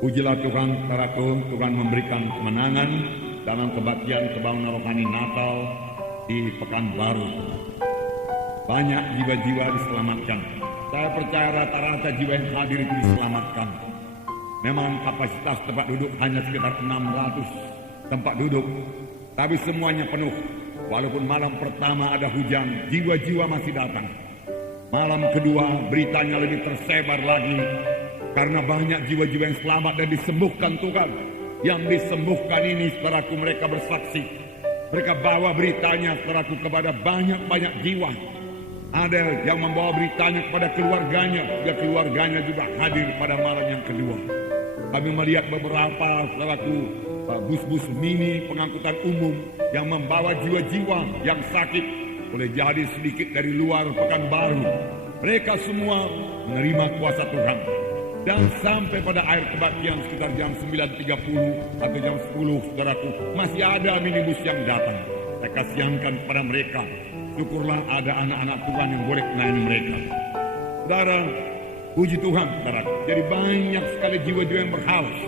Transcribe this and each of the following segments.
Pujilah Tuhan, saudaraku, Tuhan memberikan kemenangan dalam kebaktian kebangunan rohani Natal di Pekanbaru. Banyak jiwa-jiwa diselamatkan. Saya percaya rata-rata jiwa yang hadir itu diselamatkan. Memang kapasitas tempat duduk hanya sekitar 600 tempat duduk, tapi semuanya penuh. Walaupun malam pertama ada hujan, jiwa-jiwa masih datang. Malam kedua beritanya lebih tersebar lagi, karena banyak jiwa-jiwa yang selamat dan disembuhkan Tuhan. Yang disembuhkan ini, saudaraku, mereka bersaksi. Mereka bawa beritanya, saudaraku, kepada banyak-banyak jiwa. Ada yang membawa beritanya kepada keluarganya, dan keluarganya juga hadir pada malam yang kedua. Kami melihat beberapa, saudaraku, bus-bus mini pengangkutan umum yang membawa jiwa-jiwa yang sakit, boleh jadi sedikit dari luar Pekanbaru. Mereka semua menerima kuasa Tuhan. Dan sampai pada akhir kebaktian sekitar jam 9.30 atau jam 10, saudaraku, masih ada minibus yang datang. Saya kasihankan kepada mereka. Syukurlah ada anak-anak Tuhan yang boleh melayani mereka. Saudara, puji Tuhan, saudara. Jadi banyak sekali jiwa-jiwa yang berhaus.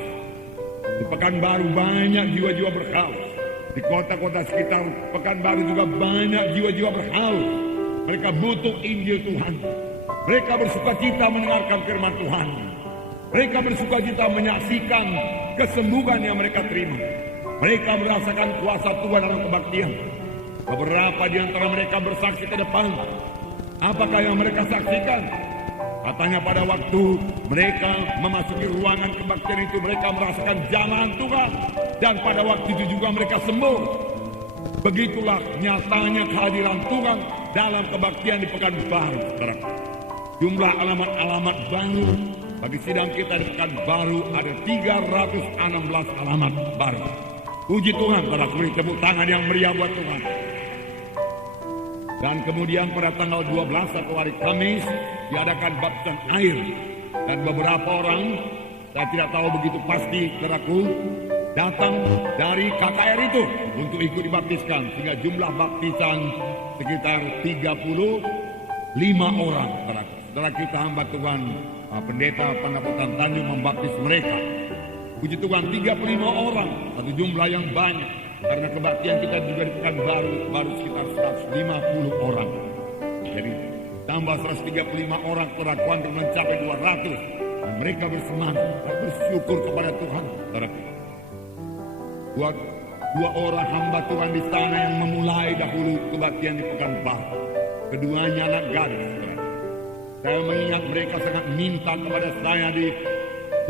Di Pekanbaru banyak jiwa-jiwa berhaus. Di kota-kota sekitar Pekanbaru juga banyak jiwa-jiwa berhaus. Mereka butuh Injil Tuhan. Mereka bersukacita mendengarkan firman Tuhan. Mereka bersukacita menyaksikan kesembuhan yang mereka terima. Mereka merasakan kuasa Tuhan dalam kebaktian. Beberapa di antara mereka bersaksi ke depan. Apakah yang mereka saksikan? Katanya pada waktu mereka memasuki ruangan kebaktian itu, mereka merasakan jamahan Tuhan. Dan pada waktu itu juga mereka sembuh. Begitulah nyatanya kehadiran Tuhan dalam kebaktian di Pekanbaru. Jumlah alamat-alamat baru bagi sidang kita di Pekanbaru ada 316 alamat baru. Puji Tuhan, saudara, beri tepuk tangan yang meriah buat Tuhan. Dan kemudian pada tanggal 12 atau hari Kamis diadakan baptisan air. Dan beberapa orang, saya tidak tahu begitu pasti, saudaraku, datang dari KKR itu untuk ikut dibaptiskan. Sehingga jumlah baptisan sekitar 35 orang, saudaraku. Saudara kita hamba Tuhan, pendeta Pendaputan Tanjung membaptis mereka. Puji Tuhan, 35 orang, satu jumlah yang banyak. Karena kebaktian kita juga di Pekanbaru baru sekitar 150 orang. Jadi tambah 135 orang terakuan untuk mencapai 200. Dan mereka bersemangat, bersyukur kepada Tuhan. Dua orang hamba Tuhan di sana yang memulai dahulu kebaktian di Pekanbaru. Keduanya anak gadis. Saya mengingat mereka sangat minta kepada saya di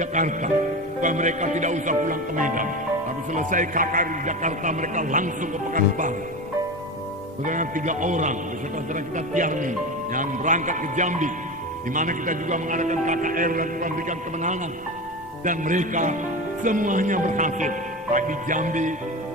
Jakarta supaya mereka tidak usah pulang ke Medan. Tapi selesai KKR di Jakarta, mereka langsung ke Pekanbaru. Dengan 3 orang, saudara kita Tiarni yang berangkat ke Jambi, di mana kita juga mengadakan KKR dan memberikan kemenangan. Dan mereka semuanya berhasil. Baik di Jambi,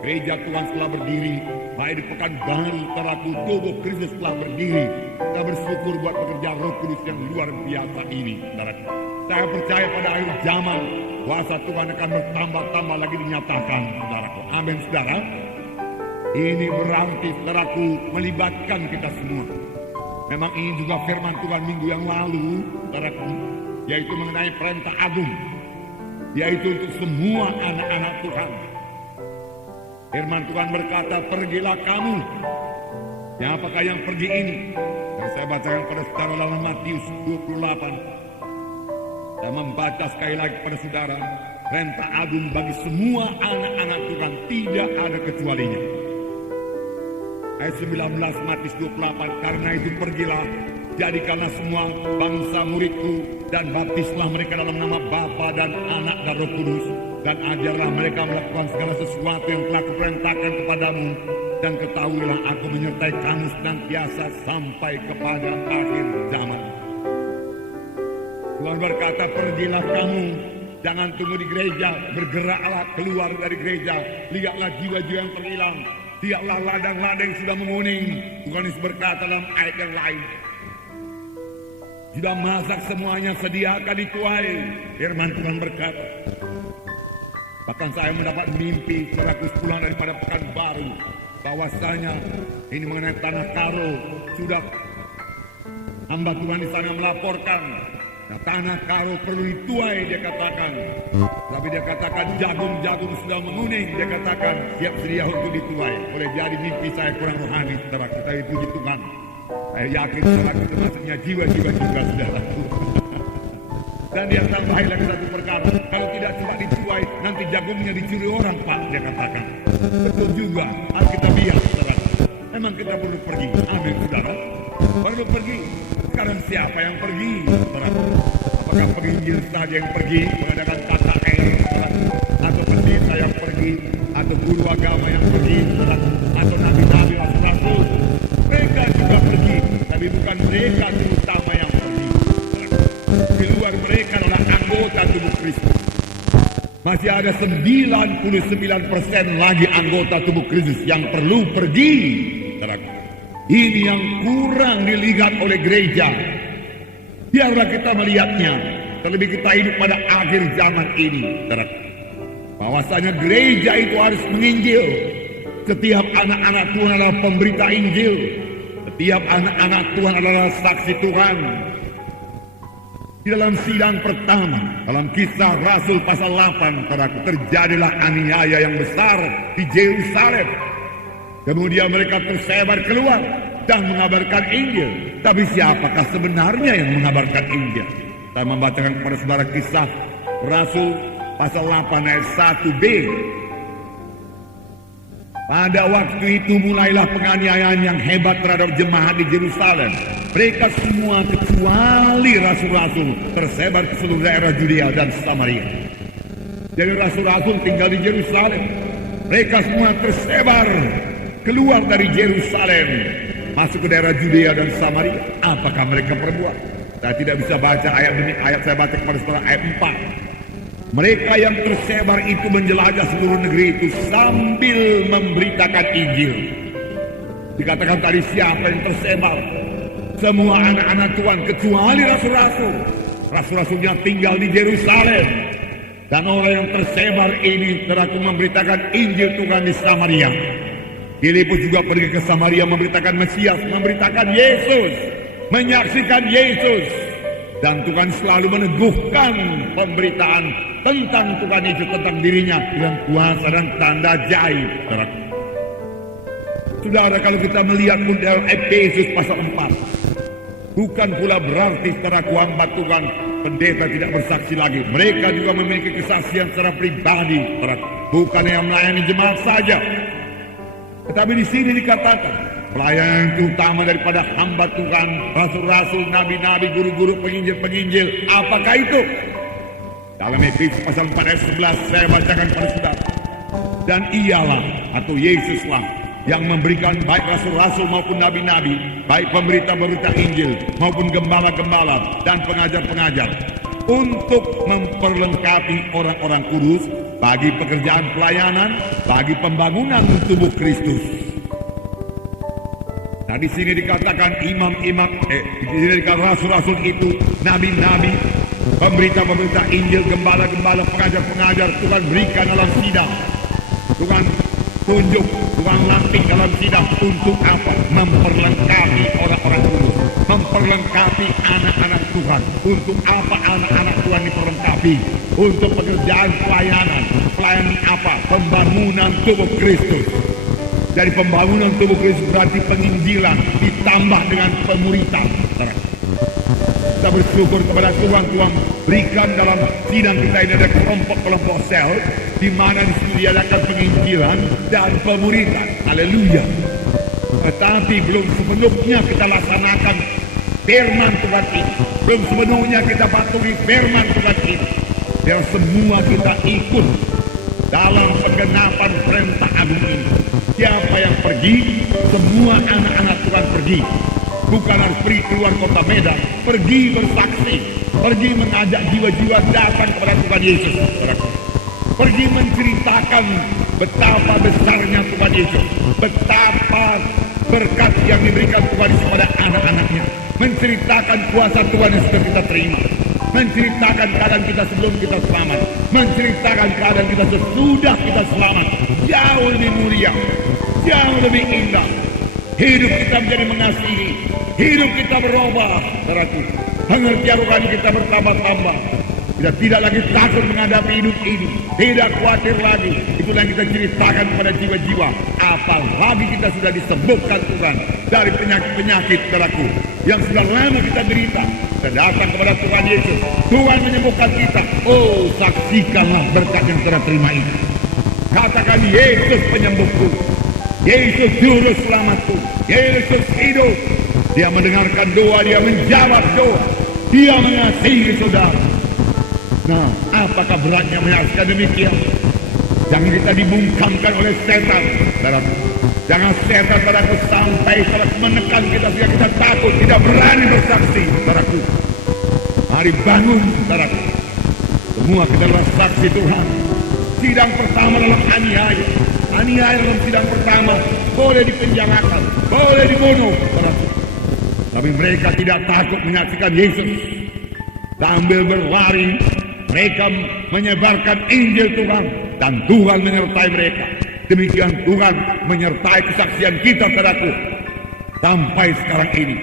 gereja Tuhan setelah berdiri. Baik di Pekanbaru, saudaraku, tubuh Kristus telah berdiri. Kita bersyukur buat pekerjaan Roh Kudus yang luar biasa ini, saudaraku. Saya percaya pada akhir zaman, kuasa Tuhan akan bertambah-tambah lagi dinyatakan, saudaraku. Amin, saudara. Ini berarti, saudaraku, melibatkan kita semua. Memang ini juga firman Tuhan minggu yang lalu, saudaraku, yaitu mengenai perintah agung, yaitu untuk semua anak-anak Tuhan. Firman Tuhan berkata, pergilah kamu. Siapakah yang pergi ini? Dan saya bacakan pada saudara dalam Matius 28. Saya membaca sekali lagi kepada saudara, perintah agung bagi semua anak-anak Tuhan, tidak ada kecualinya. Ayat 19 Matius 28, karena itu pergilah, jadikanlah semua bangsa muridku, dan baptislah mereka dalam nama Bapa dan Anak dan Roh Kudus, dan ajarlah mereka melakukan segala sesuatu yang telah kuperintahkan kepadamu, dan ketahuilah aku menyertai kamu senantiasa sampai kepada akhir zaman. Tuhan berkata, pergilah kamu, jangan tunggu di gereja, bergeraklah keluar dari gereja, lihatlah jiwa-jiwa yang terhilang, lihatlah ladang-ladang yang sudah menguning. Tuhan Yesus berkata dalam ayat yang lain, sudah masak semuanya, sediakan dituai. Firman Tuhan berkata, bahkan saya mendapat mimpi seratus pulang daripada Pekanbaru, bahwasanya ini mengenai tanah Karo, sudah hamba Tuhan di sana melaporkan. Nah, tanah Karo perlu dituai, dia katakan. Tapi dia katakan jagung-jagung sudah menguning. Dia katakan siap sedia untuk dituai. Boleh jadi mimpi saya kurang rohani, saudaraku, tapi puji Tuhan. Saya yakin saudaraku termasuknya jiwa-jiwa juga sudah laku. Dan dia tambahin lagi satu perkara. Kalau tidak cepat dituai, nanti jagungnya dicuri orang, Pak. Dia katakan. Betul juga. Alkitabiah, saudara. Memang kita perlu pergi. Amin, saudara. Perlu pergi. Sekarang siapa yang pergi, saudara? Apakah penginjil saja yang pergi mengadakan kata atau pendeta yang pergi, atau guru agama yang pergi, atau nabi-nabi, rasul-rasul? Mereka juga pergi, tapi bukan mereka terutama yang pergi. Di luar mereka adalah anggota tubuh Kristus. Masih ada 99% lagi anggota tubuh Kristus yang perlu pergi. Ini yang kurang dilihat oleh gereja. Biarlah kita melihatnya, terlebih kita hidup pada akhir zaman ini. Bahwasanya gereja itu harus menginjil. Setiap anak-anak Tuhan adalah pemberita Injil. Setiap anak-anak Tuhan adalah saksi Tuhan. Di dalam sidang pertama, dalam Kisah Rasul pasal 8, terjadilah aniaya yang besar di Yerusalem. Kemudian mereka tersebar keluar dan mengabarkan Injil. Tapi siapakah sebenarnya yang mengabarkan Injil? Saya membacakan kepada saudara Kisah Rasul pasal 8 ayat 1b. Pada waktu itu mulailah penganiayaan yang hebat terhadap jemaat di Yerusalem. Mereka semua kecuali rasul-rasul tersebar ke seluruh daerah Judea dan Samaria. Jadi rasul-rasul tinggal di Yerusalem. Mereka semua tersebar keluar dari Yerusalem, masuk ke daerah Judea dan Samaria. Apakah mereka perbuat? Saya tidak bisa baca ayat demi ayat, saya baca kepada saudara ayat 4. Mereka yang tersebar itu menjelajah seluruh negeri itu sambil memberitakan Injil. Dikatakan tadi siapa yang tersebar? Semua anak-anak Tuhan kecuali rasul-rasul. Rasul-rasulnya tinggal di Yerusalem. Dan orang yang tersebar ini teraku memberitakan Injil Tuhan di Samaria. Filipus juga pergi ke Samaria memberitakan Mesias, memberitakan Yesus, menyaksikan Yesus. Dan Tuhan selalu meneguhkan pemberitaan tentang Tuhan Yesus, tentang dirinya dengan kuasa dan tanda ajaib. Saudara, kalau kita melihat pun dalam Efesus pasal 4, bukan pula berarti secara hamba Tuhan pendeta tidak bersaksi lagi. Mereka juga memiliki kesaksian secara pribadi. Bukan yang melayani jemaat saja. Tetapi di sini dikatakan pelayanan terutama daripada hamba Tuhan, rasul-rasul, nabi-nabi, guru-guru, penginjil-penginjil. Apakah itu? Dalam Efesus pasal 4 ayat 11 saya bacakan pada saudara. Dan ialah atau Yesuslah yang memberikan baik rasul-rasul maupun nabi-nabi, baik pemberita-pemberita Injil maupun gembala-gembala dan pengajar-pengajar, untuk memperlengkapi orang-orang kudus bagi pekerjaan pelayanan, bagi pembangunan tubuh Kristus. Nah, di sini dikatakan imam-imam, di sini dikatakan rasul-rasul itu, nabi-nabi, pemberita-pemberita Injil, gembala-gembala, pengajar-pengajar. Tuhan berikan dalam sidang, Tuhan tunjuk, Tuhan lantik dalam sidang. Untuk apa? Memperlengkapi orang-orang kudus, memperlengkapi anak-anak Tuhan. Untuk apa anak-anak Tuhan diperlengkapi? Untuk pekerjaan pelayanan. Pelayanan apa? Pembangunan tubuh Kristus. Dari pembangunan tubuh Kristus berarti penginjilan ditambah dengan pemuritan. Kita bersyukur kepada Tuhan berikan dalam sidang kita ini ada kelompok-kelompok sel di mana disediakan penginjilan dan pemuritan. Haleluya. Tetapi belum sepenuhnya kita laksanakan firman Tuhan ini. Belum sepenuhnya kita patuhi firman Tuhan ini. Dan semua kita ikut dalam penggenapan perintah agung ini. Siapa yang pergi? Semua anak-anak Tuhan pergi. Bukan harus pergi keluar kota Medan, pergi bersaksi, pergi mengajak jiwa-jiwa datang kepada Tuhan Yesus. Pergi menceritakan betapa besarnya Tuhan Yesus, betapa berkat yang diberikan Tuhan kepada anak-anaknya, menceritakan kuasa Tuhan yang sudah kita terima, menceritakan keadaan kita sebelum kita selamat, menceritakan keadaan kita sesudah kita selamat. Jauh lebih mulia, jauh lebih indah. Hidup kita menjadi mengasihi, hidup kita berubah, saudaraku. Pengertian rohani kita bertambah-tambah. Kita tidak lagi takut menghadapi hidup ini, tidak khawatir lagi. Itulah yang kita ceritakan kepada jiwa-jiwa. Apalagi kita sudah disembuhkan Tuhan dari penyakit-penyakit, saudaraku, yang sudah lama kita derita. Kita datang kepada Tuhan Yesus, Tuhan menyembuhkan kita. Oh, saksikanlah berkat yang kita terima ini. Katakan, Yesus penyembuhku, Yesus juru selamatku, Yesus hidup. Dia mendengarkan doa, dia menjawab doa, dia mengasihi saudara. Nah, apakah beratnya menyaksikan demikian? Jangan kita dibungkamkan oleh setan, saudaraku. Jangan setan, saudaraku, sampai menekan kita sehingga kita takut, tidak berani bersaksi, saudaraku. Mari bangun, saudaraku. Semua kita adalah saksi Tuhan. Sidang pertama dalam aniaya. Aniaya dalam sidang pertama boleh dipenjarakan, boleh dibunuh, saudaraku. Tapi mereka tidak takut menyaksikan Yesus. Sambil berlari, mereka menyebarkan Injil Tuhan, dan Tuhan menyertai mereka. Demikian Tuhan menyertai kesaksian kita, saudaraku, sampai sekarang ini.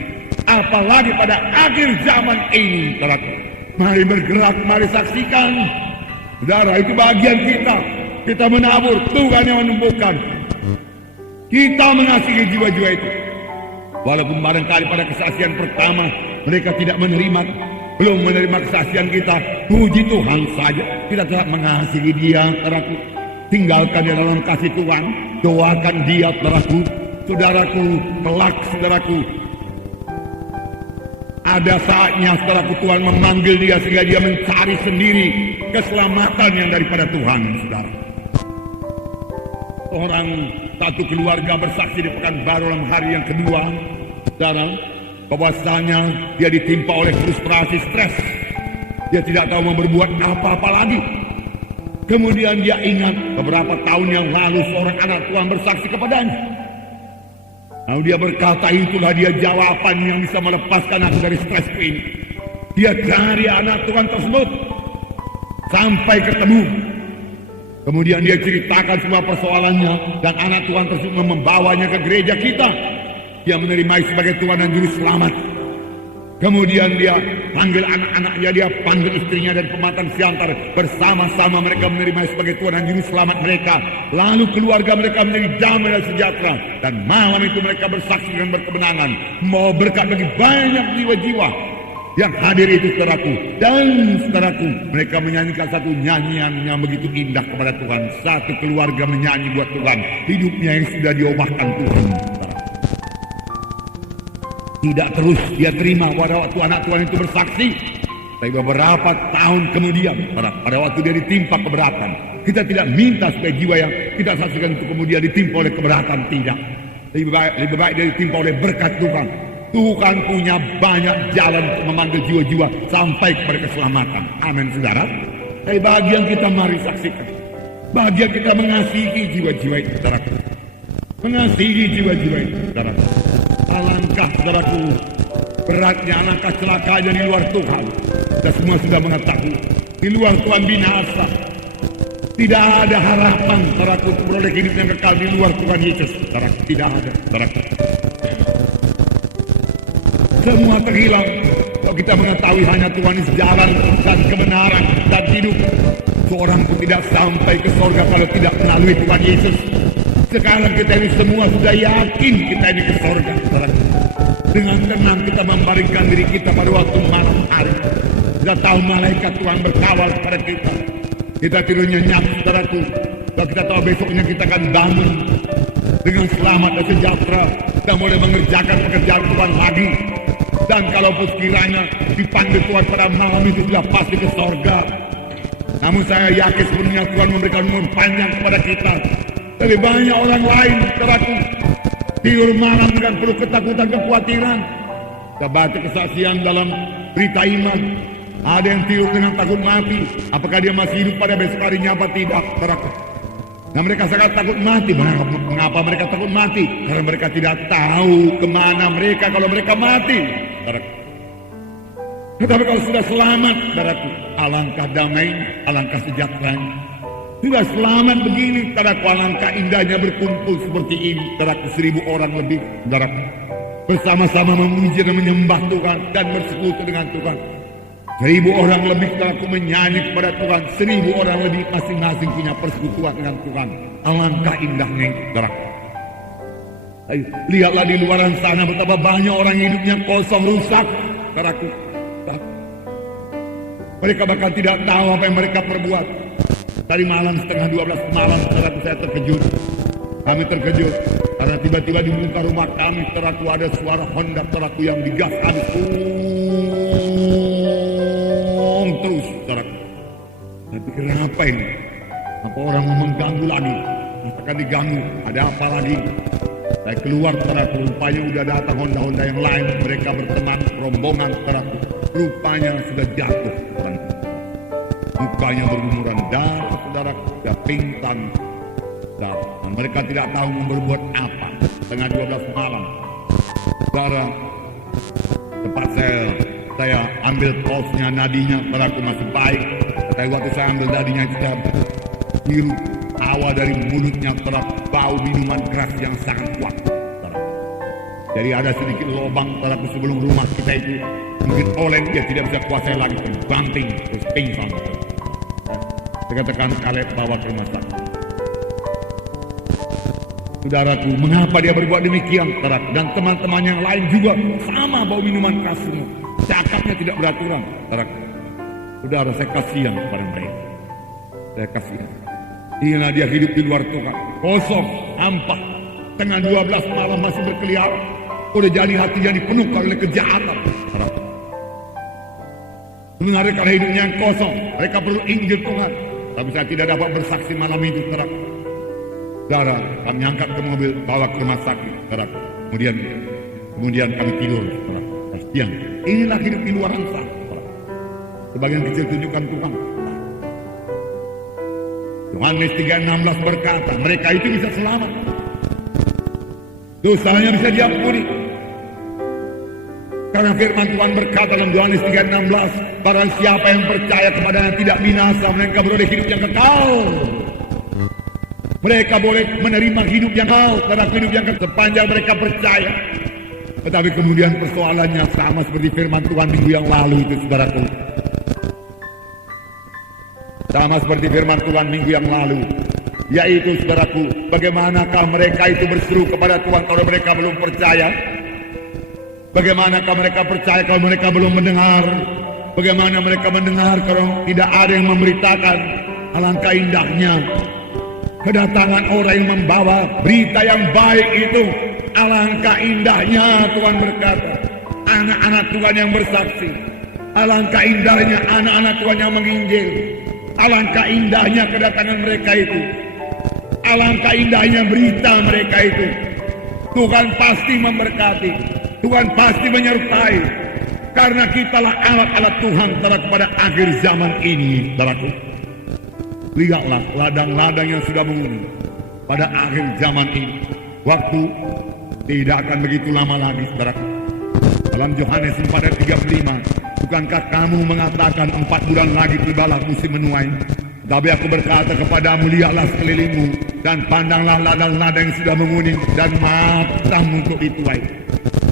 Apalagi pada akhir zaman ini, saudaraku. Mari bergerak, mari saksikan. Saudara, itu bagian kita. Kita menabur, Tuhan yang menumbuhkan. Kita mengasihi jiwa-jiwa itu. Walaupun barangkali pada kesaksian pertama mereka tidak menerima, belum menerima kesaksian kita, puji Tuhan saja. Kita tetap mengasihi dia, saudaraku. Tinggalkan dia dalam kasih Tuhan. Doakan dia, saudaraku. Saudaraku, kelak, saudaraku, ada saatnya, saudaraku, Tuhan memanggil dia sehingga dia mencari sendiri keselamatan yang daripada Tuhan, saudara. Orang satu keluarga bersaksi di Pekanbaru dalam hari yang kedua, saudara, bahwasanya dia ditimpa oleh frustrasi, stres. Dia tidak tahu mau berbuat apa-apa lagi. Kemudian dia ingat beberapa tahun yang lalu seorang anak Tuhan bersaksi kepadanya. Lalu dia berkata, itulah dia jawaban yang bisa melepaskan aku dari stres ini. Dia cari anak Tuhan tersebut sampai ketemu. Kemudian dia ceritakan semua persoalannya, dan anak Tuhan tersebut membawanya ke gereja kita. Dia menerima sebagai Tuhan dan Juru Selamat. Kemudian dia panggil anak-anaknya, dia panggil istrinya dan pematang siantar. Bersama-sama mereka menerima sebagai Tuhan dan Juru Selamat mereka. Lalu keluarga mereka menjadi damai dan sejahtera. Dan malam itu mereka bersaksi dengan berkemenangan. Mau berkat bagi banyak jiwa-jiwa yang hadir itu, saudaraku. Dan saudaraku, mereka menyanyikan satu nyanyian yang begitu indah kepada Tuhan. Satu keluarga menyanyi buat Tuhan. Hidupnya yang sudah diubahkan Tuhan. Tidak terus dia terima pada waktu anak Tuhan itu bersaksi. Tapi beberapa tahun kemudian, pada waktu dia ditimpa keberatan, kita tidak minta supaya jiwa yang kita saksikan itu kemudian ditimpa oleh keberatan. Tidak. Lebih baik dia ditimpa oleh berkat Tuhan. Tuhan punya banyak jalan untuk memanggil jiwa-jiwa sampai kepada keselamatan. Amin, saudara. Tapi bagian kita mari saksikan. Bagian kita mengasihi jiwa-jiwa itu, saudara. Mengasihi jiwa-jiwa itu, saudara. Alangkah, saudaraku, beratnya, alangkah celakanya di luar Tuhan. Kita semua sudah mengetahui, di luar Tuhan binasa. Tidak ada harapan, saudaraku, untuk beroleh hidup yang kekal di luar Tuhan Yesus, saudaraku. Tidak ada, saudaraku. Semua terhilang. Kalau kita mengetahui hanya Tuhan jalan dan kebenaran dan hidup, seorang pun tidak sampai ke surga kalau tidak melalui Tuhan Yesus. Sekarang kita ini semua sudah yakin kita ini ke surga, saudara. Dengan tenang kita membaringkan diri kita pada waktu malam hari. Kita tahu malaikat Tuhan berkawal kepada kita. Kita tidur nyenyak, saudaraku. Dan kita tahu besoknya kita akan bangun dengan selamat dan sejahtera. Kita mulai mengerjakan pekerjaan Tuhan lagi. Dan kalaupun sekiranya dipanggil Tuhan pada malam itu sudah pasti ke surga. Namun saya yakin sebenarnya Tuhan memberikan umur panjang kepada kita. Lebih banyak orang lain, saudaraku, tidur malam dengan penuh ketakutan, kekhawatiran. Kita baca kesaksian dalam berita iman. Ada yang tidur dengan takut mati. Apakah dia masih hidup pada besok harinya apa tidak, saudaraku? Nah, mereka sangat takut mati. Mengapa mereka takut mati? Karena mereka tidak tahu kemana mereka kalau mereka mati, saudaraku. Tetapi kalau sudah selamat, saudaraku, alangkah damai, alangkah sejahteranya. Sudah selamat begini, saudaraku, alangkah indahnya berkumpul seperti ini, saudaraku, 1000 orang lebih, saudaraku, bersama-sama memuji dan menyembah Tuhan dan bersekutu dengan Tuhan. 1000 orang lebih saudaraku menyanyi kepada Tuhan. 1000 orang lebih masing-masing punya persekutuan dengan Tuhan. Alangkah indahnya itu, saudaraku. Ayo, lihatlah di luar sana betapa banyak orang hidupnya kosong, rusak, saudaraku. Mereka bahkan tidak tahu apa yang mereka perbuat. Tadi malam setengah 12 malam, saudaraku, saya terkejut. Kami terkejut karena tiba-tiba di muka rumah kami, saudaraku, ada suara Honda, saudaraku, yang digas habis. Terus, saudaraku. Saya pikir apa ini? Apa orang mau mengganggu lagi? Masakan diganggu, ada apa lagi? Saya keluar, saudaraku, rupanya udah datang Honda-Honda yang lain. Mereka berteman, rombongan, saudaraku. Rupanya sudah jatuh, saudaraku. Mukanya berlumuran darah, saudaraku, sudah pingsan. Dan mereka tidak tahu mau berbuat apa. Setengah 12 malam, saudara, tepat saya ambil pulsnya, nadinya, saudaraku, masih baik. Tapi waktu saya ambil nadinya itu, saya hirup hawa dari mulutnya, saudara, bau minuman keras yang sangat kuat, saudara. Jadi ada sedikit lubang, saudaraku, sebelum rumah kita itu mungkin oleng, dia tidak bisa kuasai lagi, banting, terus pingsan. Saya katakan Kaleb bawa ke rumah sakit. Saudaraku, mengapa dia berbuat demikian, saudaraku? Dan teman-teman yang lain juga sama bau minuman keras semua. Cakapnya tidak beraturan, saudaraku. Saudara, saya kasihan kepada mereka. Saya kasihan. Inilah dia hidup di luar Tuhan. Kosong, hampa. Tengah 12 malam masih berkeliaran. Udah jadi hatinya dipenuhkan oleh kejahatan, saudaraku. Sebenarnya kalau hidupnya yang kosong, mereka perlu Injil Tuhan. Tapi saya tidak dapat bersaksi malam itu, saudaraku. Saudara, kami angkat ke mobil, bawa ke rumah sakit, saudaraku. Kemudian kami tidur, saudaraku. Kasihan. Inilah hidup di luar sana, saudaraku. Sebagian kecil tunjukkan Tuhan. Yohanes 3:16 berkata, mereka itu bisa selamat. Dosanya bisa diampuni. Karena firman Tuhan berkata dalam Yohanes 3:16, barang siapa yang percaya kepadanya tidak binasa, mereka beroleh hidup yang kekal. Mereka boleh menerima hidup yang kekal, karena hidup yang kekal sepanjang mereka percaya. Tetapi kemudian persoalannya sama seperti firman Tuhan minggu yang lalu itu, saudaraku. Sama seperti firman Tuhan minggu yang lalu, yaitu, saudaraku, bagaimanakah mereka itu berseru kepada Tuhan kalau mereka belum percaya? Bagaimanakah mereka percaya kalau mereka belum mendengar? Bagaimana mereka mendengar kalau tidak ada yang memberitakan? Alangkah indahnya kedatangan orang yang membawa berita yang baik itu. Alangkah indahnya, Tuhan berkata, anak-anak Tuhan yang bersaksi. Alangkah indahnya anak-anak Tuhan yang menginjil. Alangkah indahnya kedatangan mereka itu. Alangkah indahnya berita mereka itu. Tuhan pasti memberkati. Tuhan pasti menyertai. Karena kitalah alat-alat Tuhan pada akhir zaman ini, saudaraku. Lihatlah ladang-ladang yang sudah menguning pada akhir zaman ini. Waktu tidak akan begitu lama lagi, saudaraku. Dalam Yohanes 4:35, bukankah kamu mengatakan 4 bulan lagi tibalah musim menuai? Tapi aku berkata kepadamu, lihatlah sekelilingmu dan pandanglah ladang-ladang yang sudah menguning dan matang untuk dituai.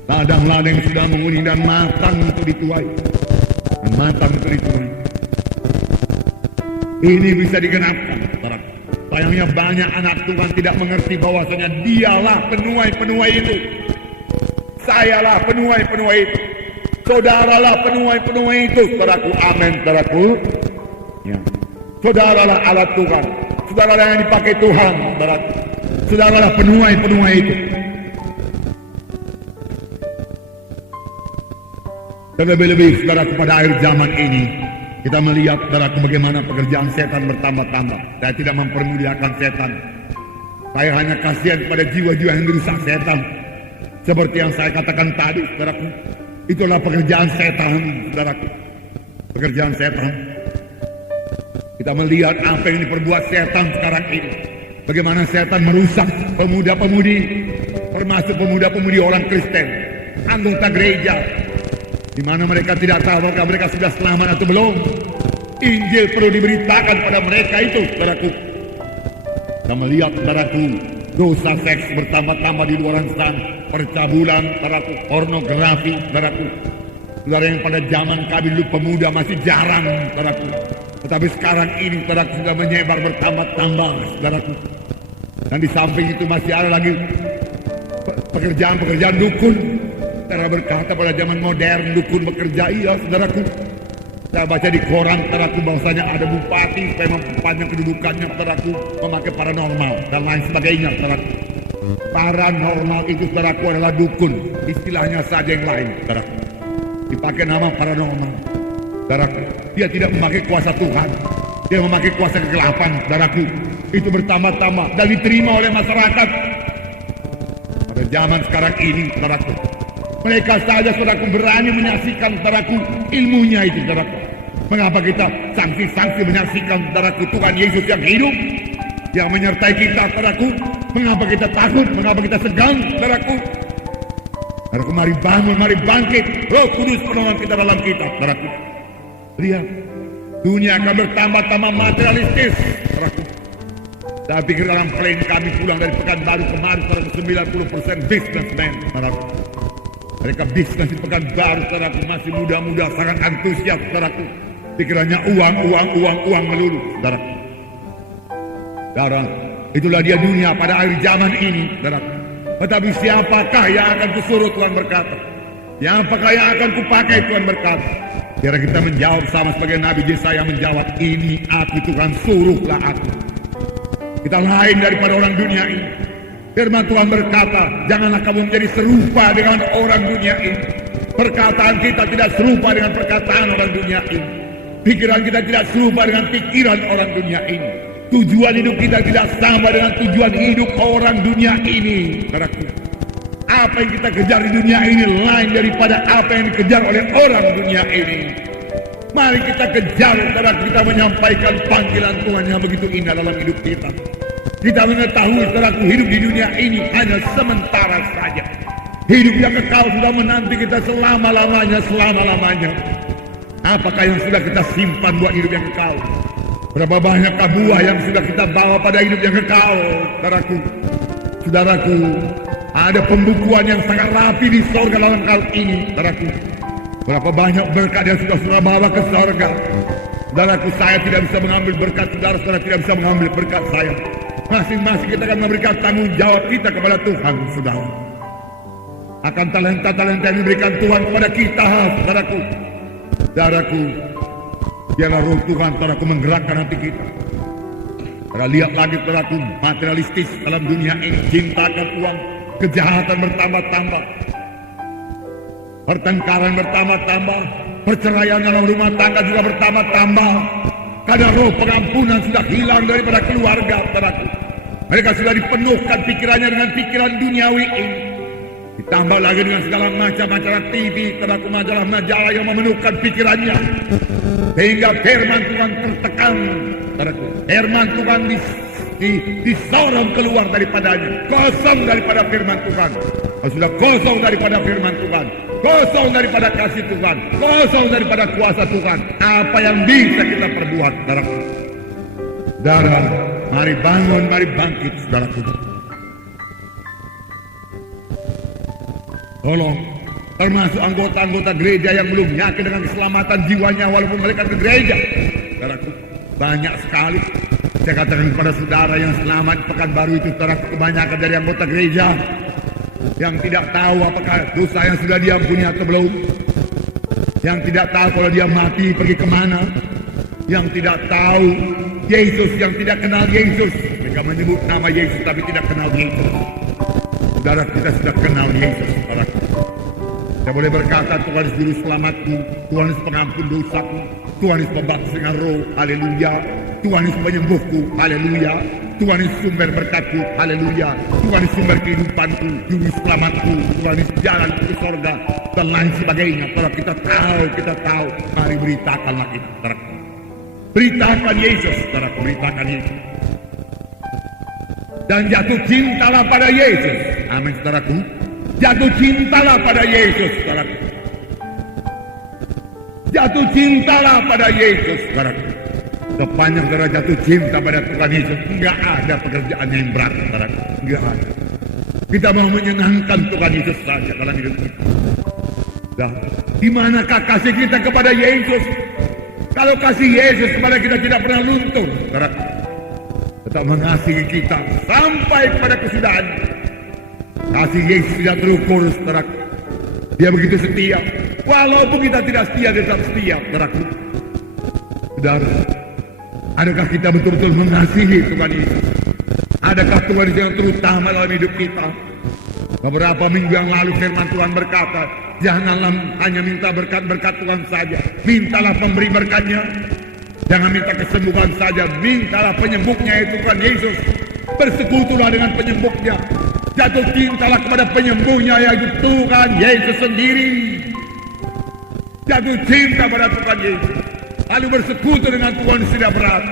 Ladang-ladang yang sudah menguning dan matang untuk dituai. Dan matang untuk dituai. Ini bisa digenapkan, saudara. Sayangnya banyak anak Tuhan tidak mengerti bahwasanya dialah penuai-penuai itu. Sayalah penuai-penuai itu. Saudaralah penuai-penuai itu, saudaraku. Amin, saudaraku. Ya. Saudaralah alat Tuhan. Saudaralah yang dipakai Tuhan, saudaraku. Saudaralah penuai-penuai itu. Dan lebih-lebih, saudaraku, pada akhir zaman ini kita melihat, saudaraku, bagaimana pekerjaan setan bertambah-tambah. Saya tidak mempermuliakan setan. Saya hanya kasihan kepada jiwa-jiwa yang dirusak setan. Seperti yang saya katakan tadi, saudaraku. Itulah pekerjaan setan, saudaraku. Pekerjaan setan. Kita melihat apa yang diperbuat setan sekarang ini. Bagaimana setan merusak pemuda-pemudi, termasuk pemuda-pemudi orang Kristen, anggota gereja, di mana mereka tidak tahu apakah mereka sudah selamat atau belum. Injil perlu diberitakan pada mereka itu, saudaraku. Kita melihat, saudaraku, dosa seks bertambah-tambah di luar sana, percabulan, saudaraku, pornografi, saudaraku. Saudara, yang pada zaman kami dulu pemuda masih jarang, saudaraku. Tetapi sekarang ini, saudaraku, sudah menyebar bertambah-tambah, saudaraku. Dan di samping itu masih ada lagi pekerjaan-pekerjaan dukun. Saudara berkata pada zaman modern dukun bekerja, iya saudaraku. Saya baca di koran, saudaraku, bahwasanya ada bupati supaya memperpanjang kedudukannya, saudaraku, memakai paranormal dan lain sebagainya, saudaraku. Paranormal itu, saudaraku, adalah dukun, istilahnya saja yang lain, saudaraku. Dipakai nama paranormal, saudaraku. Dia tidak memakai kuasa Tuhan, dia memakai kuasa kegelapan, saudaraku. Itu bertambah-tambah dan diterima oleh masyarakat. Pada zaman sekarang ini, saudaraku, mereka saja, saudaraku, berani menyaksikan, saudaraku, ilmunya itu, saudaraku. Mengapa kita sanksi-sanksi menyaksikan, saudaraku, Tuhan Yesus yang hidup, yang menyertai kita, saudaraku? Mengapa kita takut? Mengapa kita segan, saudaraku? Saudaraku, mari bangun, mari bangkit. Roh Kudus penolong kita dalam kita, saudaraku. Lihat, dunia akan bertambah-tambah materialistis, saudaraku. Saya pikir dalam plan kami pulang dari Pekanbaru kemarin, saudaraku, 90% businessman, saudaraku. Mereka bisnis di Pekanbaru, saudaraku, masih muda-muda, sangat antusias, saudaraku. Pikirannya uang melulu, saudaraku. Saudara, itulah dia dunia pada akhir zaman ini, saudaraku. Tetapi siapakah yang akan kusuruh, Tuhan berkata? Siapakah yang akan kupakai, Tuhan berkata? Biar kita menjawab sama sebagai Nabi Yesaya menjawab, ini aku Tuhan, suruhlah aku. Kita lain daripada orang dunia ini. Firman Tuhan berkata, janganlah kamu menjadi serupa dengan orang dunia ini. Perkataan kita tidak serupa dengan perkataan orang dunia ini. Pikiran kita tidak serupa dengan pikiran orang dunia ini. Tujuan hidup kita tidak sama dengan tujuan hidup orang dunia ini. Saudaraku, apa yang kita kejar di dunia ini lain daripada apa yang dikejar oleh orang dunia ini. Mari kita kejar, saudara, kita menyampaikan panggilan Tuhan yang begitu indah dalam hidup kita. Kita mengetahui, saudaraku, hidup di dunia ini hanya sementara saja. Hidup yang kekal sudah menanti kita selama-lamanya. Apakah yang sudah kita simpan buat hidup yang kekal? Berapa banyakkah buah yang sudah kita bawa pada hidup yang kekal, saudaraku? Ada pembukuan yang sangat rapi di sorga dalam hal ini, saudaraku. Berapa banyak berkat yang sudah bawa ke sorga. Saudaraku, saya tidak bisa mengambil berkat, saudara tidak bisa mengambil berkat saya. Masing-masing kita akan memberikan tanggung jawab kita kepada Tuhan, saudara. Akan talenta-talenta yang diberikan Tuhan kepada kita, saudaraku. Saudaraku, biarlah roh Tuhan, saudaraku, menggerakkan hati kita. Saudara, lihat lagi, saudaraku, materialistis dalam dunia ini, cintakan uang, kejahatan bertambah-tambah, pertengkaran bertambah-tambah, perceraian dalam rumah tangga juga bertambah-tambah. Karena roh pengampunan sudah hilang daripada keluarga, saudaraku. Mereka sudah dipenuhkan pikirannya dengan pikiran duniawi ini. Ditambah lagi dengan segala macam-macam TV, saudaraku, majalah-majalah yang memenuhkan pikirannya. Sehingga firman Tuhan tertekan, saudaraku. Firman Tuhan disorong keluar daripadanya. Kosong daripada firman Tuhan. Sudah kosong daripada firman Tuhan. Kosong daripada kasih Tuhan. Kosong daripada kuasa Tuhan. Apa yang bisa kita perbuat, saudaraku? Saudara, mari bangun, mari bangkit, saudaraku. Tolong, termasuk anggota-anggota gereja yang belum yakin dengan keselamatan jiwanya walaupun mereka ke gereja, saudaraku, banyak sekali. Saya katakan kepada saudara yang selamat di Pekanbaru itu, saudaraku, kebanyakan dari anggota gereja yang tidak tahu apakah dosa yang sudah diampuni atau belum, yang tidak tahu kalau dia mati pergi kemana, yang tidak tahu Yesus, yang tidak kenal Yesus. Mereka menyebut nama Yesus tapi tidak kenal Yesus. Saudara, kita sudah kenal Yesus, saudaraku. Saya boleh berkata, Tuhan Yesus juru selamatku, Tuhan Yesus pengampun dosaku, Tuhan Yesus pembaptis dengan roh, haleluya. Tuhan Yesus penyembuhku, haleluya. Tuhan Yesus sumber berkatku, haleluya. Tuhan Yesus sumber kehidupanku, juru selamatku, Tuhan Yesus jalan ke surga dan lain sebagainya. Kalau kita tahu, mari beritakanlah kita, saudaraku. Beritakan Yesus, saudaraku, beritakan Yesus. Dan jatuh cintalah pada Yesus. Amin, saudaraku. Jatuh cintalah pada Yesus, saudaraku. Jatuh cintalah pada Yesus, saudaraku. Sepanjang saudara jatuh cinta pada Tuhan Yesus, enggak ada pekerjaan yang berat, saudaraku. Enggak ada. Kita mau menyenangkan Tuhan Yesus saja dalam hidup kita. Dan di manakah kasih kita kepada Yesus? Kalau kasih Yesus kepada kita tidak pernah luntur, saudaraku. Tetap mengasihi kita sampai pada kesudahan. Kasih Yesus tidak terukur, saudaraku. Dia begitu setia. Walaupun kita tidak setia, dia tetap setia, saudaraku. Saudara, adakah kita betul-betul mengasihi Tuhan Yesus? Adakah Tuhan Yesus yang terutama dalam hidup kita? Beberapa minggu yang lalu firman Tuhan berkata, janganlah hanya minta berkat-berkat Tuhan saja, mintalah pemberi berkatnya. Jangan minta kesembuhan saja, mintalah penyembuhnya, yaitu Tuhan Yesus. Bersekutulah dengan penyembuhnya. Jatuh cintalah kepada penyembuhnya, yaitu Tuhan Yesus sendiri. Jatuh cinta pada Tuhan Yesus, lalu bersekutu dengan Tuhan sudah berat.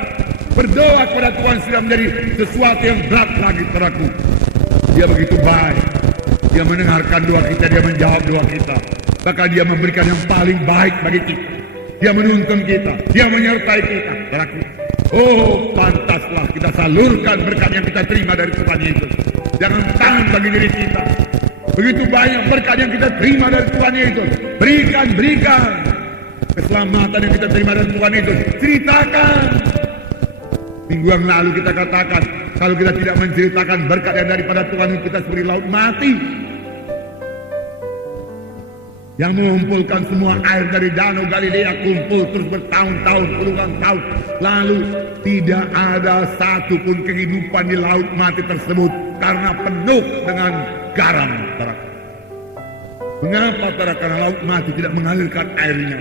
Berdoa kepada Tuhan sudah menjadi sesuatu yang berat lagi, saudaraku. Dia begitu baik. Dia mendengarkan doa kita, dia menjawab doa kita. Bahkan dia memberikan yang paling baik bagi kita. Dia menuntun kita, dia menyertai kita, saudaraku. Oh, pantaslah kita salurkan berkat yang kita terima dari Tuhan Yesus. Jangan tahan bagi diri kita. Begitu banyak berkat yang kita terima dari Tuhan Yesus. Berikan. Keselamatan yang kita terima dari Tuhan Yesus, ceritakan. Minggu yang lalu kita katakan, kalau kita tidak menceritakan berkat yang daripada Tuhan, kita seperti laut mati yang mengumpulkan semua air dari danau Galilea, kumpul terus bertahun-tahun, puluhan tahun. Lalu tidak ada satupun kehidupan di laut mati tersebut karena penuh dengan garam. Mengapa? Karena laut mati tidak mengalirkan airnya.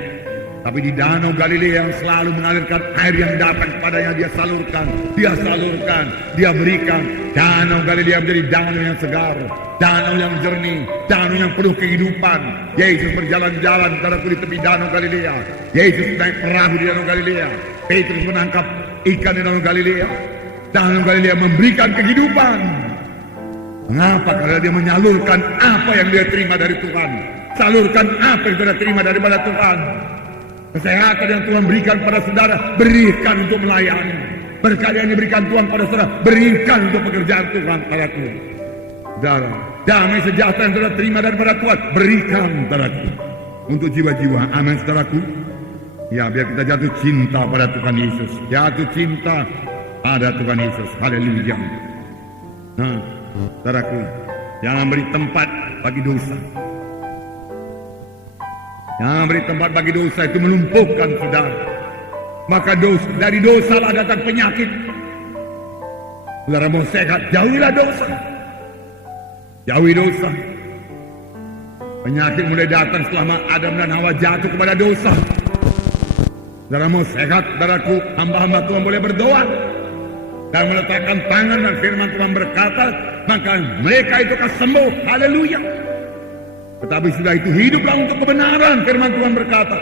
Tapi di danau Galilea yang selalu mengalirkan air yang datang kepadanya, dia salurkan, dia berikan. Danau Galilea menjadi danau yang segar, danau yang jernih, danau yang penuh kehidupan. Yesus berjalan-jalan di tepi danau Galilea. Yesus naik perahu di danau Galilea. Petrus menangkap ikan di danau Galilea. Danau Galilea memberikan kehidupan. Mengapa? Karena dia menyalurkan apa yang dia terima dari Tuhan. Salurkan apa yang dia terima daripada Tuhan. Kesehatan yang Tuhan berikan pada saudara, berikan untuk melayani. Berkat yang diberikan Tuhan pada saudara, berikan untuk pekerjaan Tuhan pada Tuhan. Saudara, damai sejahtera yang saudara terima daripada Tuhan, berikan saudaraku untuk jiwa-jiwa. Amin, saudaraku. Ya, biar kita jatuh cinta pada Tuhan Yesus. Jatuh cinta pada Tuhan Yesus. Haleluya. Nah, saudaraku, jangan beri tempat bagi dosa. Jangan beri tempat bagi dosa, itu melumpuhkan saudara. Maka dari dosa lah datang penyakit. Saudara mau sehat, jauhilah dosa. Jauhi dosa. Penyakit mulai datang selama Adam dan Hawa jatuh kepada dosa. Saudara mau sehat, saudaraku, hamba-hamba Tuhan boleh berdoa dan meletakkan tangan, dan firman Tuhan berkata, maka mereka itu akan sembuh. Haleluya. Tetapi sudah itu hiduplah untuk kebenaran, firman Tuhan berkata.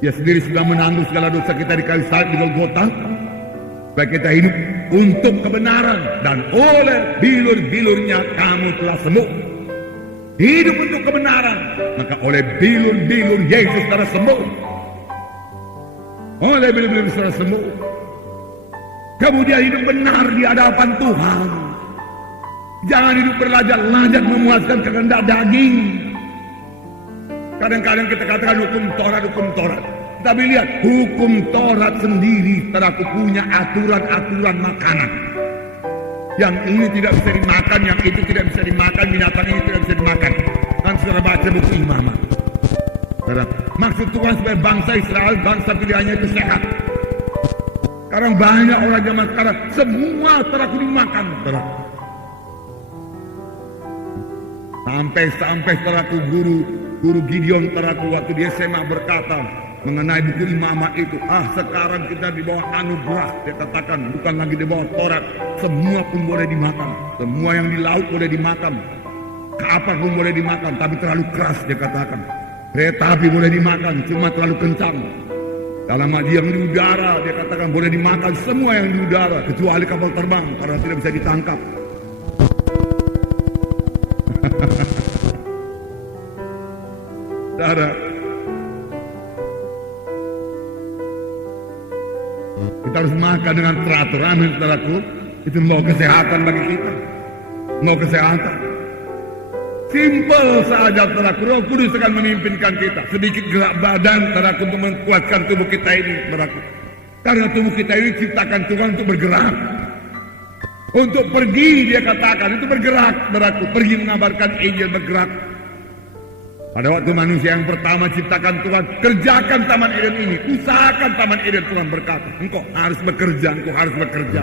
Dia sendiri sudah menanggung segala dosa kita di kayu salib di Golgota, supaya kita hidup untuk kebenaran, dan oleh bilur-bilurnya kamu telah sembuh. Hidup untuk kebenaran, maka oleh bilur-bilur Yesus telah sembuh. Oleh bilur-bilur telah sembuh. Kemudian hidup benar di hadapan Tuhan. Jangan hidup berlajak-lajak memuaskan kehendak daging. Kadang-kadang kita katakan hukum Taurat. Tapi lihat, hukum Taurat sendiri telah punya aturan-aturan makanan. Yang ini tidak bisa dimakan, yang itu tidak bisa dimakan, binatang ini tidak bisa dimakan. Kan saudara baca buku Imamat. Maksud Tuhan supaya bangsa Israel, bangsa pilihannya itu sehat. Sekarang banyak orang zaman sekarang, semua teraku dimakan. Sampai teraku guru Gideon teraku waktu dia SMA berkata mengenai buku Imamat itu, sekarang kita di bawah anugerah. Dia katakan bukan lagi di bawah Taurat, semua pun boleh dimakan, semua yang di laut boleh dimakan, kapal pun boleh dimakan, tapi terlalu keras dia katakan. Kereta api boleh dimakan, cuma terlalu kencang. Dalam yang di udara dia katakan boleh dimakan semua yang di udara kecuali kapal terbang karena tidak bisa ditangkap. Saudara, kita harus makan dengan teratur. Amin, saudaraku. Itu membawa kesehatan bagi kita, membawa kesehatan. Simpel saja saudaraku, Roh Kudus akan memimpinkan kita. Sedikit gerak badan saudaraku untuk menguatkan tubuh kita ini saudaraku. Karena tubuh kita ini ciptakan Tuhan untuk bergerak. Untuk pergi dia katakan itu bergerak saudaraku. Pergi mengabarkan Injil, bergerak. Pada waktu manusia yang pertama ciptakan Tuhan, kerjakan Taman Eden ini, usahakan Taman Eden. Tuhan berkata, engkau harus bekerja, engkau harus bekerja.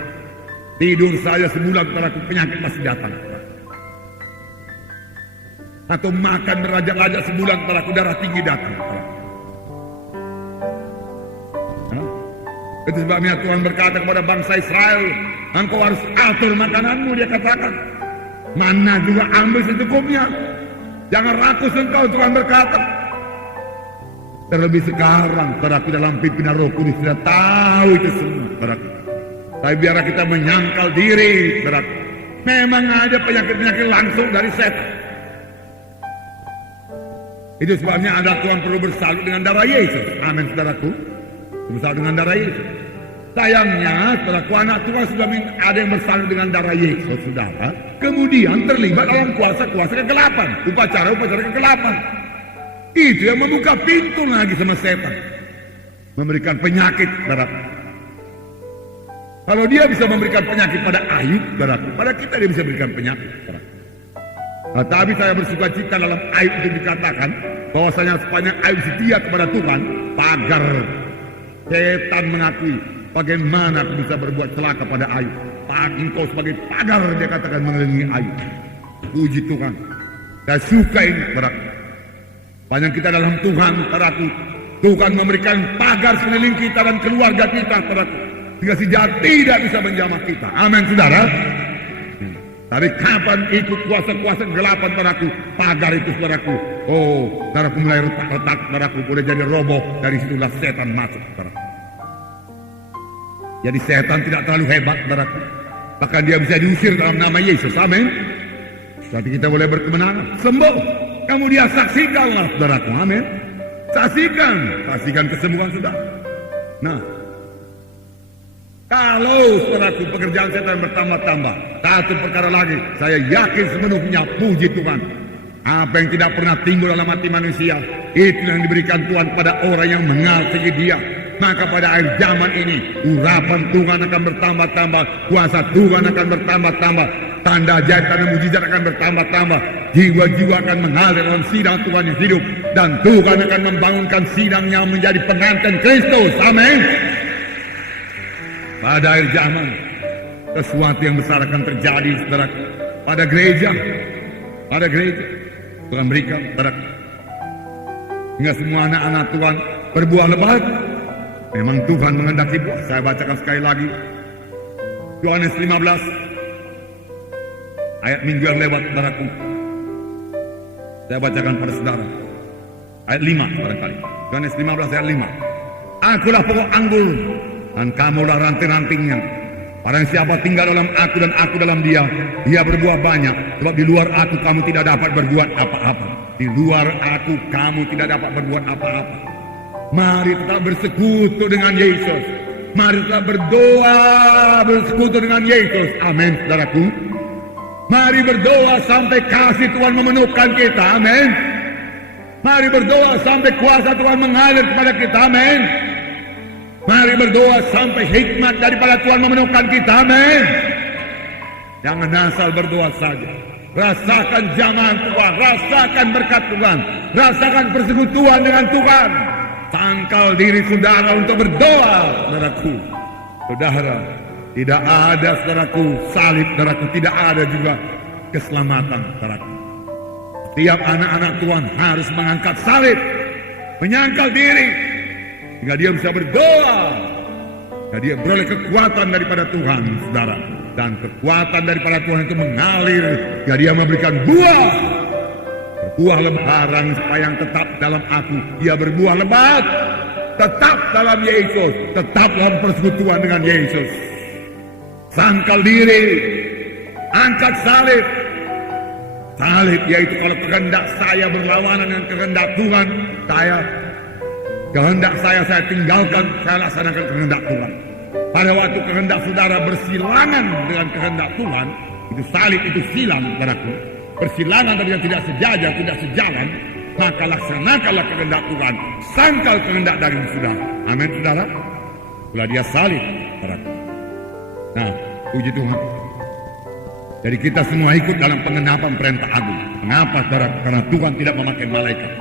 Tidur saja sebulan saudaraku, penyakit masih datang. Atau makan berlajak-lajak sebulan saudaraku, darah tinggi datang. Itu sebabnya Tuhan berkata kepada bangsa Israel, engkau harus atur makananmu, dia katakan. Mana juga ambil secukupnya. Jangan rakus engkau, Tuhan berkata. Terlebih sekarang, saudaraku, dalam pimpinan Roh Kudus sudah tahu itu semua, saudaraku. Tapi biar kita menyangkal diri, saudaraku. Memang ada penyakit-penyakit langsung dari setan. Itu sebabnya ada Tuhan perlu bersalut dengan darah Yesus. Amin, saudaraku. Bersalut dengan darah Yesus. Sayangnya, saudaraku, anak Tuhan sudah ada yang bersalut dengan darah Yesus, saudara. Kemudian terlibat dalam kuasa-kuasa kegelapan. Upacara-upacara kegelapan. Itu yang membuka pintu lagi sama setan. Memberikan penyakit, saudaraku. Kalau dia bisa memberikan penyakit pada Ayub, saudaraku, pada kita dia bisa berikan penyakit, saudaraku. Nah, tapi saya bersuka cita dalam Ayub itu dikatakan bahwasanya sepanjang Ayub setia kepada Tuhan, pagar setan mengakui bagaimana aku bisa berbuat celaka pada Ayub. Engkau sebagai pagar, dia katakan, mengelilingi Ayub. Puji Tuhan. Saya suka ini, saudaraku. Panjang kita dalam Tuhan, saudaraku. Tuhan memberikan pagar sekeliling kita dan keluarga kita, saudaraku. Sehingga si jahat tidak bisa menjamah kita. Amin, saudara. Tapi kapan ikut kuasa-kuasa kegelapan, saudaraku, pagar itu, saudaraku. Oh, saudaraku mulai retak-retak, saudaraku, boleh jadi roboh. Dari situlah setan masuk, saudaraku. Jadi setan tidak terlalu hebat, saudaraku. Bahkan dia bisa diusir dalam nama Yesus. Amin. Tapi kita boleh berkemenangan. Sembuh. Kamu dia saksikanlah, saudaraku. Amin. Saksikan kesembuhan saudara. Nah, kalau saudaraku pekerjaan setan bertambah-tambah, satu perkara lagi, saya yakin sepenuhnya, puji Tuhan, apa yang tidak pernah timbul dalam hati manusia, itu yang diberikan Tuhan pada orang yang mengasihi dia. Maka pada akhir zaman ini, urapan Tuhan akan bertambah-tambah, kuasa Tuhan akan bertambah-tambah, tanda ajaib dan mujizat akan bertambah-tambah, jiwa-jiwa akan mengalir dalam sidang Tuhan yang hidup, dan Tuhan akan membangunkan sidangnya menjadi pengantin Kristus. Amin. Pada akhir zaman, sesuatu yang besar akan terjadi, saudara. Pada gereja, Tuhan berikan, saudara, hingga semua anak-anak Tuhan berbuah lebat. Memang Tuhan menghendaki buah. Saya bacakan sekali lagi. Yohanes 15. Ayat minggu yang lewat, saudaraku. Saya bacakan pada saudara. Ayat 5 barangkali. Yohanes 15 ayat 5. Akulah pokok anggur, dan kamulah ranting-rantingnya. Barang siapa tinggal dalam aku dan aku dalam dia, dia berbuah banyak. Sebab di luar aku kamu tidak dapat berbuat apa-apa. Di luar aku kamu tidak dapat berbuat apa-apa. Mari tetap bersekutu dengan Yesus. Mari tetap berdoa bersekutu dengan Yesus. Amin, saudaraku. Mari berdoa sampai kasih Tuhan memenuhkan kita. Amin. Mari berdoa sampai kuasa Tuhan mengalir kepada kita. Amin. Mari berdoa sampai hikmat daripada Tuhan memenuhkan kita. Amin. Jangan asal berdoa saja. Rasakan jamahan Tuhan, rasakan berkat Tuhan, rasakan persekutuan dengan Tuhan. Tangkal diri saudara untuk berdoa, saudaraku. Saudara, tidak ada, saudaraku, salib, saudaraku, tidak ada juga keselamatan, saudaraku. Setiap anak-anak Tuhan harus mengangkat salib, menyangkal diri, sehingga dia bisa berdoa, sehingga dia beroleh kekuatan daripada Tuhan, saudara. Dan kekuatan daripada Tuhan itu mengalir, sehingga dia memberikan buah. Berbuah lebaran supaya yang tetap dalam aku, dia berbuah lebat. Tetap dalam Yesus, tetap dalam persekutuan dengan Yesus. Sangkal diri, angkat salib. Salib yaitu kalau kehendak saya berlawanan dengan kehendak Tuhan, kehendak saya tinggalkan, saya laksanakan kehendak Tuhan. Pada waktu kehendak saudara bersilangan dengan kehendak Tuhan, itu salib, itu silam, saudaraku. bersilangan dan yang tidak sejajar, tidak sejalan, maka laksanakanlah kehendak Tuhan, sangkal kehendak dari saudara. Amin, saudara. Setelah dia salib, saudara. Nah, puji Tuhan. Jadi kita semua ikut dalam pengenapan perintah agung. Kenapa, saudara? Karena Tuhan tidak memakai malaikat.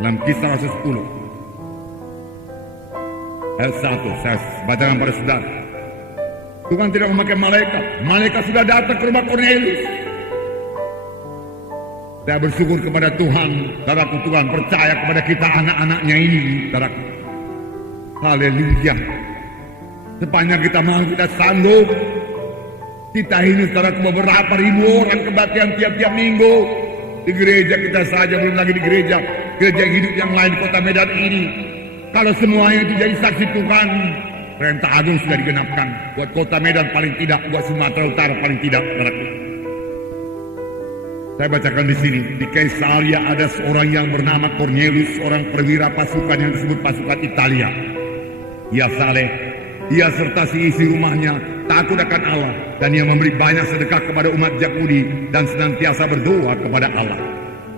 Dalam Kisah Rasul 10 ayat 1, saya bacakan pada saudara. Tuhan tidak memakai malaikat. Malaikat sudah datang ke rumah Kornelius. Saya bersyukur kepada Tuhan, saudaraku. Tuhan percaya kepada kita anak-anaknya ini, saudaraku. Haleluya. Sepanjang kita mau, kita sanggup. Kita ini, saudaraku, beberapa ribu orang kebaktian tiap-tiap minggu. Di gereja kita saja, belum lagi di gereja hidup yang lain di kota Medan ini. Kalau semuanya itu jadi saksi Tuhan, perintah agung sudah digenapkan. Buat kota Medan paling tidak, buat Sumatera Utara paling tidak, saudaraku. Saya bacakan di sini. Di Kaisaria ada seorang yang bernama Cornelius, seorang perwira pasukan yang disebut pasukan Italia. Ia saleh, ia serta si isi rumahnya takut akan Allah, dan ia memberi banyak sedekah kepada umat Yahudi dan senantiasa berdoa kepada Allah.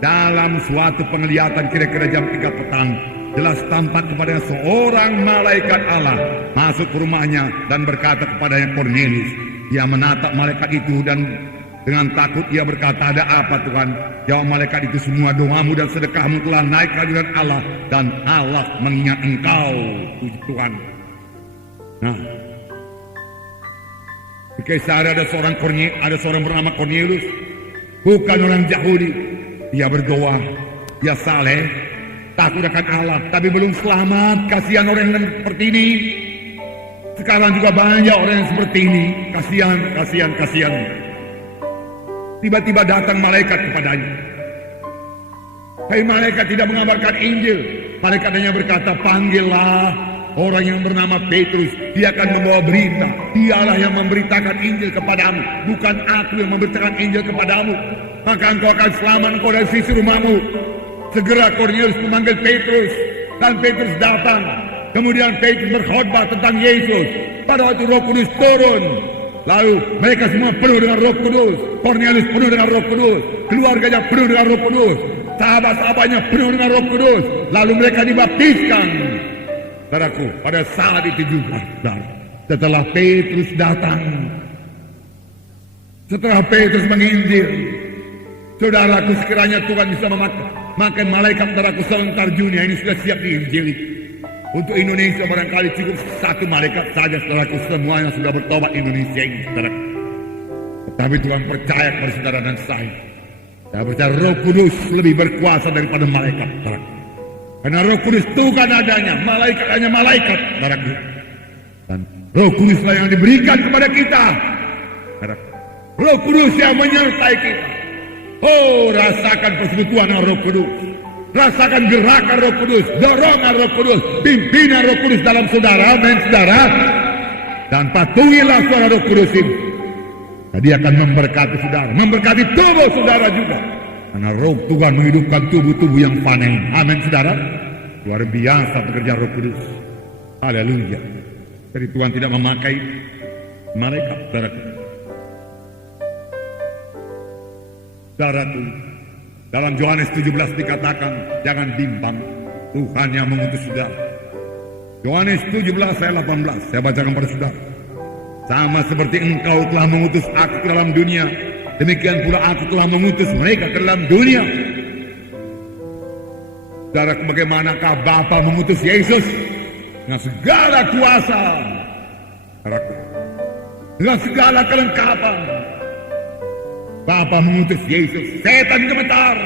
Dalam suatu penglihatan kira-kira jam 3 petang, jelas tampak kepadanya seorang malaikat Allah masuk ke rumahnya dan berkata kepadanya, Cornelius. Ia menatap malaikat itu dan dengan takut ia berkata, ada apa Tuhan? Jawab malaikat itu, semua doamu dan sedekahmu telah naik ke hadirat Allah, dan Allah mengingat engkau. Puji Tuhan. Nah, di Kaisaria ada seorang bernama Cornelius, bukan orang Yahudi. Dia berdoa, dia saleh, takut akan Allah, tapi belum selamat. Kasihan orang yang seperti ini. Sekarang juga banyak orang yang seperti ini. Kasihan. Tiba-tiba datang malaikat kepadanya. Hai malaikat tidak mengabarkan Injil. Malaikat hanya berkata, panggillah orang yang bernama Petrus. Dia akan membawa berita. Dialah yang memberitakan Injil kepadamu, bukan aku yang memberitakan Injil kepadamu. Maka engkau akan selamat, engkau dari sisi rumahmu. Segera Cornelius memanggil Petrus, dan Petrus datang. Kemudian Petrus berkhotbah tentang Yesus. Pada waktu Roh Kudus turun, lalu mereka semua penuh dengan Roh Kudus. Cornelius penuh dengan Roh Kudus, keluarganya penuh dengan Roh Kudus, sahabat-sahabatnya penuh dengan Roh Kudus. Lalu mereka dibaptiskan. Saudaraku, pada saat itu juga, setelah Petrus datang, setelah Petrus menginjil, saudaraku, sekiranya Tuhan bisa memakai malaikat, saudaraku, selentar dunia ini sudah siap diinjili. Untuk Indonesia barangkali cukup satu malaikat saja, saudaraku, semuanya sudah bertobat Indonesia ini, saudaraku. Tetapi Tuhan percaya kepada saudara dan saya. Saya percaya Roh Kudus lebih berkuasa daripada malaikat, saudaraku. Karena Roh Kudus Tuhan adanya, malaikat hanya malaikat, saudaraku. Dan Roh Kuduslah yang diberikan kepada kita, saudaraku. Roh Kudus yang menyertai kita. Oh, rasakan persekutuan Roh Kudus. Rasakan gerakan Roh Kudus, dorongan Roh Kudus, pimpinan Roh Kudus dalam saudara, amin saudara. Dan patuhilah suara Roh Kudus ini. Dia akan memberkati saudara, memberkati tubuh saudara juga. Karena Roh Tuhan menghidupkan tubuh-tubuh yang fana ini. Amin saudara. Luar biasa pekerjaan Roh Kudus. Haleluya. Jadi Tuhan tidak memakai malaikat, saudaraku. Saudaraku, dalam Yohanes 17 dikatakan, jangan bimbang, Tuhan yang mengutus saudara. Yohanes 17 ayat 18, saya bacakan pada saudara. Sama seperti engkau telah mengutus aku ke dalam dunia, demikian pula aku telah mengutus mereka ke dalam dunia. Saudara, bagaimanakah Bapa mengutus Yesus? Dengan segala kuasa, saudaraku, dengan segala kelengkapan. Bapa mengutus Yesus, setan gemetar,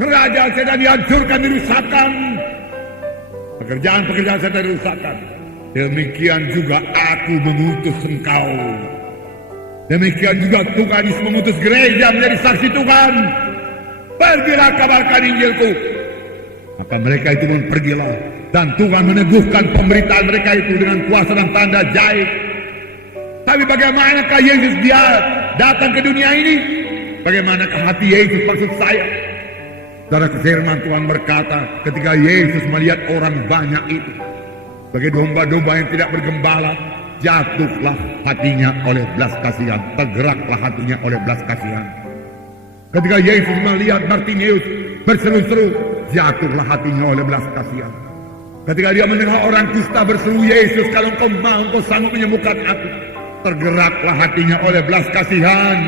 kerajaan setan dihancurkan, dirusakkan, pekerjaan-pekerjaan setan dirusakkan. Demikian juga aku mengutus engkau. Demikian juga Tuhan Yesus mengutus gereja menjadi saksi Tuhan. Pergilah kabarkan Injilku. Maka mereka itu pun pergilah, dan Tuhan meneguhkan pemberitaan mereka itu dengan kuasa dan tanda ajaib. Tapi bagaimanakah Yesus dia datang ke dunia ini? Bagaimanakah hati Yesus, maksud saya? Saudara, firman Tuhan berkata, ketika Yesus melihat orang banyak itu sebagai domba-domba yang tidak bergembala, jatuhlah hatinya oleh belas kasihan, tergeraklah hatinya oleh belas kasihan. Ketika Yesus melihat Bartimeus berseru-seru, jatuhlah hatinya oleh belas kasihan. Ketika dia mendengar orang kusta berseru, Yesus, kalau engkau mau, engkau sanggup menyembuhkan aku, tergeraklah hatinya oleh belas kasihan.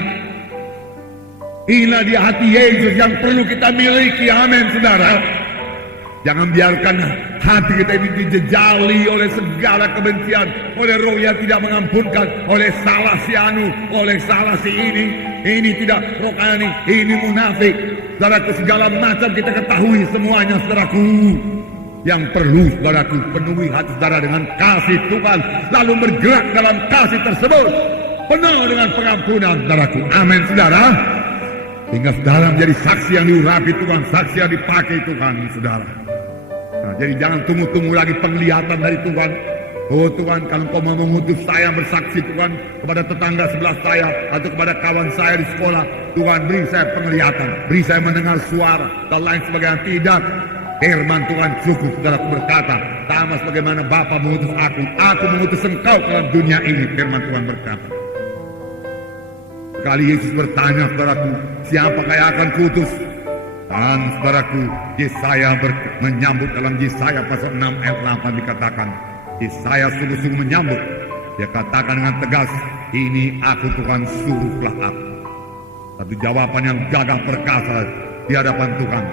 Inilah dia hati Yesus yang perlu kita miliki. Amin, saudara. Jangan biarkan hati kita ini dijejali oleh segala kebencian, oleh roh yang tidak mengampunkan, oleh salah si anu, oleh salah si ini tidak rohani, ini munafik. Saudaraku, segala macam kita ketahui semuanya, saudaraku. Yang perlu, saudaraku, penuhi hati saudara dengan kasih Tuhan, lalu bergerak dalam kasih tersebut, penuh dengan pengampunan, saudaraku. Amin, saudara. Hingga saudara menjadi saksi yang diurapi Tuhan, saksi yang dipakai Tuhan, saudara. Nah, jadi jangan tunggu-tunggu lagi penglihatan dari Tuhan. Oh Tuhan, kalau Kau mau mengutus saya bersaksi Tuhan kepada tetangga sebelah saya atau kepada kawan saya di sekolah, Tuhan beri saya penglihatan, beri saya mendengar suara dan lain sebagainya. Tidak, firman Tuhan cukup, saudaraku, berkata, sama sebagaimana Bapa mengutus aku mengutus engkau ke dalam dunia ini. Firman Tuhan berkata. Sekali Yesus bertanya, saudaraku, siapakah yang akan kuutus? Dan saudaraku, Yesaya menyambut dalam Yesaya pasal 6 ayat 8 dikatakan, Yesaya sungguh-sungguh menyambut. Dia katakan dengan tegas, ini aku Tuhan, suruhlah aku. Satu jawaban yang gagah perkasa di hadapan Tuhan.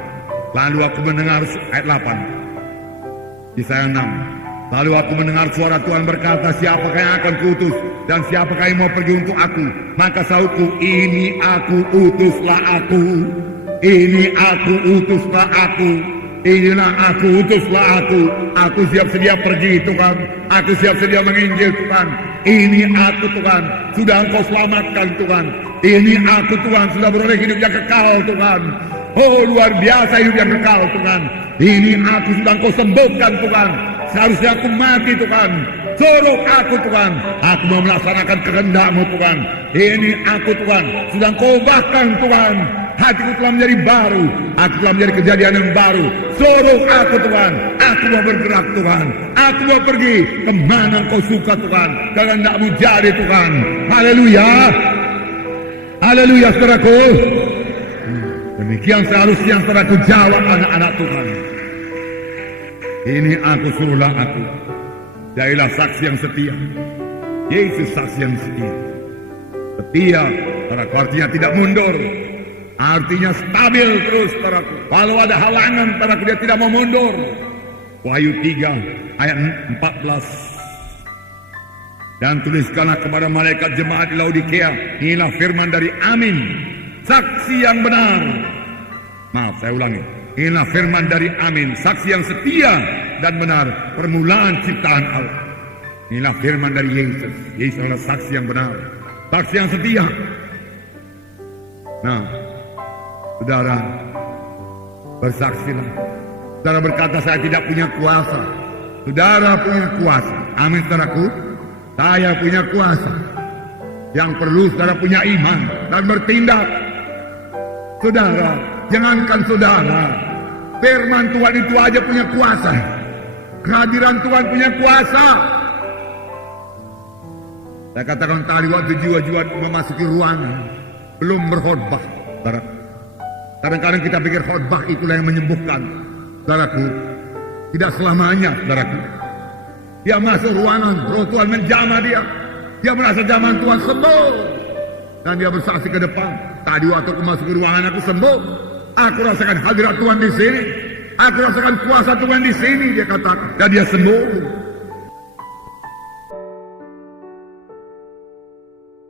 Lalu aku mendengar ayat 8 Yesaya 6. Lalu aku mendengar suara Tuhan berkata, siapakah yang akan kuutus dan siapakah yang mau pergi untuk aku? Maka sahutku, ini aku, utuslah aku. Ini aku, utuslah aku. Inilah aku, utuslah aku. Aku siap sedia pergi Tuhan. Aku siap sedia menginjil Tuhan. Ini aku Tuhan, sudah Engkau selamatkan Tuhan. Ini aku Tuhan, sudah beroleh hidup yang kekal Tuhan. Oh, luar biasa hidup yang kekal Tuhan. Ini aku, sudah Engkau sembuhkan Tuhan. Seharusnya aku mati Tuhan. Suruh aku Tuhan. Aku mau melaksanakan kehendak-Mu Tuhan. Ini aku Tuhan, sudah Engkau ubahkan Tuhan. Hatiku telah menjadi baru. Aku telah menjadi kejadian yang baru. Suruh aku Tuhan. Aku mau bergerak Tuhan. Aku mau pergi kemana Engkau suka Tuhan. Kehendak-Mu jadi Tuhan. Haleluya. Haleluya, saudaraku. Demikian seharusnya saudaraku jawab anak-anak Tuhan. Ini aku, suruhlah aku. Jadilah saksi yang setia. Yesus saksi yang setia. Setia, saudaraku, artinya tidak mundur. Artinya stabil terus, saudaraku. Kalau ada halangan, saudaraku, dia tidak mau mundur. Wahyu 3 ayat 14. Dan tuliskanlah kepada malaikat jemaat di Laodikia, inilah firman dari Amin, saksi yang benar. Maaf, saya ulangi. Inilah firman dari Amin, saksi yang setia dan benar, permulaan ciptaan Allah. Inilah firman dari Yesus. Yesus adalah saksi yang benar, saksi yang setia. Nah, saudara, bersaksilah. Saudara berkata, saya tidak punya kuasa. Saudara punya kuasa. Amin, saudaraku. Saya punya kuasa. Yang perlu saudara punya iman dan bertindak. Saudara, jangankan saudara, firman Tuhan itu aja punya kuasa. Kehadiran Tuhan punya kuasa. Saya katakan tadi waktu jiwa-jiwa memasuki ruangan, belum berkhotbah. Kadang-kadang kita pikir khotbah itulah yang menyembuhkan. Saudaraku, tidak selamanya, saudaraku. Dia masuk ruangan, roh Tuhan menjamah dia. Dia merasa jamahan Tuhan sembuh. Dan dia bersaksi ke depan. Tadi waktu aku masuk ke ruangan aku sembuh. Aku rasakan hadirat Tuhan di sini. Aku rasakan kuasa Tuhan di sini, dia katakan. Dan dia sembuh.